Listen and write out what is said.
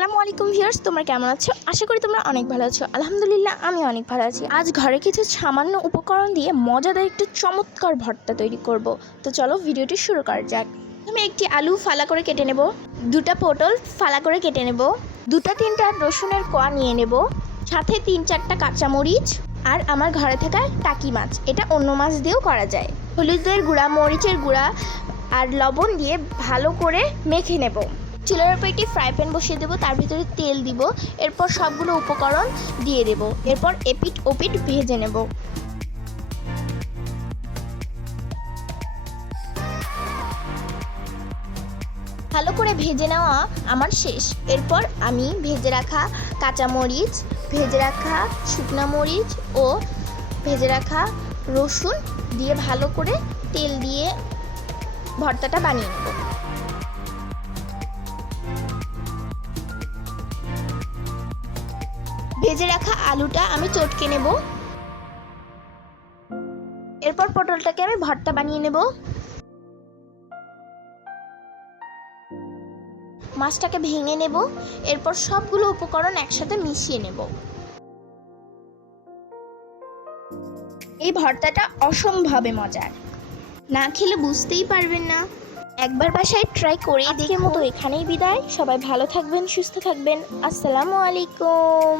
আসসালামু আলাইকুম ভিউয়ার্স, তোমরা কেমন আছো? আশা করি তোমরা অনেক ভালো আছো। আলহামদুলিল্লাহ আমি অনেক ভালো আছি। আজ ঘরে কিছু সামান্য উপকরণ দিয়ে মজাদার একটি চমৎকার ভর্তা তৈরি করব। তো চলো ভিডিওটি শুরু করা যাক। আমি একটি আলু ফালা করে কেটে নেব, দুটা পটল ফালা করে কেটে নেব, দুটা তিনটা রসুনের কোয়া নিয়ে নেব, সাথে 3-4টা কাঁচামরিচ আর আমার ঘরে থাকা টাকি মাছ। এটা অন্য মাছ দিয়েও করা যায়। হলুদের গুঁড়া, মরিচের গুঁড়া আর লবণ দিয়ে ভালো করে মেখে নেব। চুলার উপর একটি ফ্রাই প্যান বসিয়ে দেবো, তার ভিতরে তেল দিব, এরপর সবগুলো উপকরণ দিয়ে দেব, এরপর এপিট ওপিট ভেজে নেব। ভালো করে ভেজে নেওয়া আমার শেষ। এরপর আমি ভেজে রাখা কাঁচামরিচ, ভেজে রাখা শুকনা মরিচ ও ভেজে রাখা রসুন দিয়ে ভালো করে তেল দিয়ে ভর্তাটা বানিয়ে নেব। ভেজে রাখা আলুটা আমি চটকে নেব, এরপর পটলটাকে আমি ভর্তা বানিয়ে নেব। মাছটাকে ভেঙে নেব, এরপর সবগুলো উপকরণ একসাথে মিশিয়ে নেব। এই ভর্তাটা অসম্ভবে মজার, না খেলে বুঝতেই পারবেন না। একবার বাসায় ট্রাই করে আজকের মতো এখানেই বিদায়। সবাই ভালো থাকবেন, সুস্থ থাকবেন। আসসালামু আলাইকুম।